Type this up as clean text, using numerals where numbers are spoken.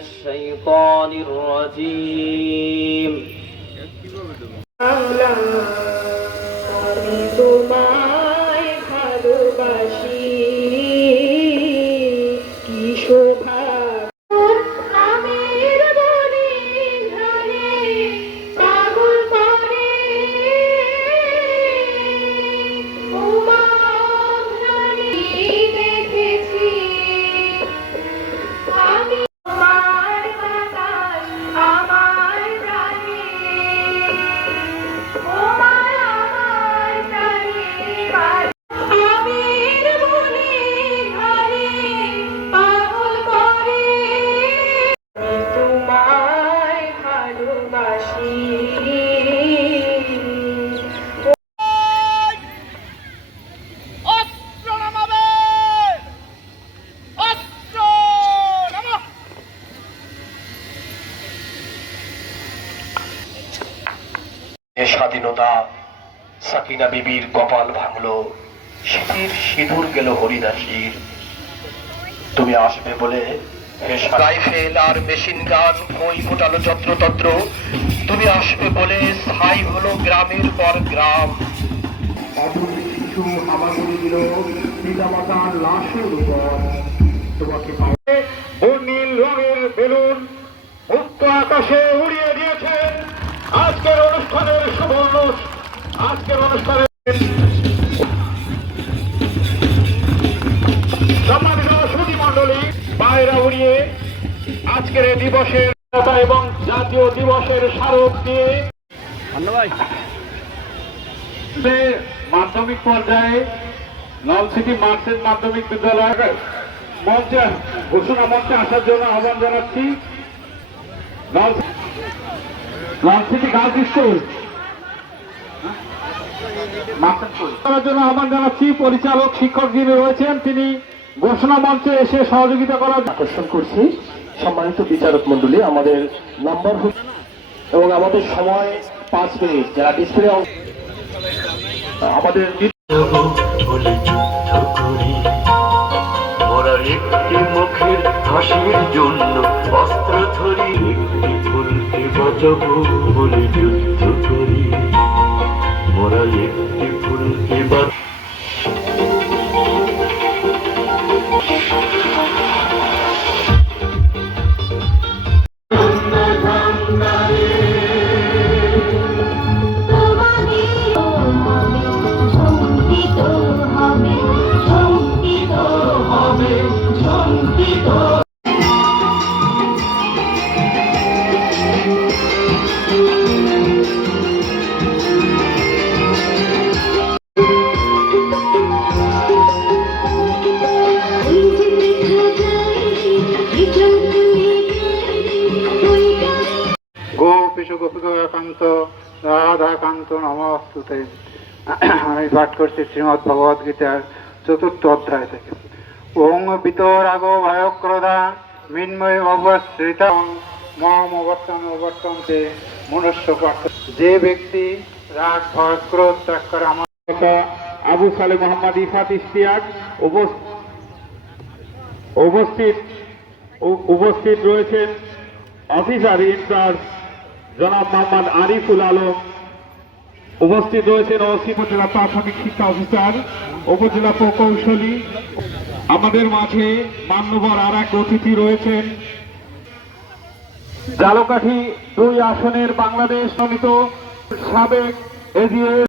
الشيطان الرجيم আমি তোমায় ভালোবাসি কি শোভা আমের বনে ধানে পাগল করে দেখেছি আমি তোমার বাতাস আমার প্রাণে স্বাধীনতা সাকিনা বিবির কপাল ভাঙলো, শীতের সিঁদুর গেল হরিদাসীর। তুমি আসবে বলে রাইফেল আর মেশিন গান বই ফোটালো যত্রতত্র। তুমি আসবে বলে ছাই হলো গ্রামের পর গ্রাম। অপূর্বী শিশু হামাগুড়ি দিল পিতামাতার লাশের উপর। তোমাকে নীল রঙের বেলুন মুক্ত আকাশে উড়িয়ে দিয়েছে আজকের অনুষ্ঠানের সুবর্ণ। আজকের অনুষ্ঠানের সম্মানিত সুধী মণ্ডলী, পায়রা উড়িয়ে আজকের এই দিবসের এবং জাতীয় দিবসের স্মারক দিয়ে মাধ্যমিক পর্যায়ে নলছিটি মার্চেন্ট মাধ্যমিক বিদ্যালয় মঞ্চে ঘোষণা মঞ্চে আসার জন্য আহ্বান জানাচ্ছি। নলছিটি গার্লস স্কুল করার জন্য আহ্বান জানাচ্ছি। পরিচালক শিক্ষক যিনি রয়েছেন তিনি ঘোষণা মঞ্চে এসে সহযোগিতা করার আকর্ষণ করছি। সম্মানিত বিচারক মন্ডলী, আমাদের নাম্বার এবং আমাদের সময় 5 মিনিট। যারা ডিসপ্লে আমাদের একটি মুখের হাসির জন্য অস্ত্র ধরি, একটি ফুলকে বাঁচাবো বলে যুদ্ধ করি। মোরা একটি ফুলকে গোপীকান্ত রাধাকান্ত নমস্তুতে। আমি পাঠ করছি শ্রীমদ্ ভগবদ গীতার 4th অধ্যায় থেকে। ওং বিতরাগো ভয়ক্রোধা মিন্ময় অবশ্রিতা মম অবর্তন্তে মনুষ্য পাঠ। যে ব্যক্তি রাগ ভয় ক্রোধ ত্যাগ করে আমার আবু সালে মোহাম্মদ ইফাত ইশতিয়াক উপস্থিত রয়েছেন অফিসার ইনচার্জ জনাব মোহাম্মদ আরিফুল আলম, উপস্থিত রয়েছেন ওসি উপজেলা প্রাথমিক শিক্ষা অফিসার, উপজেলা প্রকৌশলী। আমাদের মাঝে মান্যবর আর এক অতিথি রয়েছেন ঝালকাঠি 2 আসনের বাংলাদেশ মনোনীত সাবেক এজিএস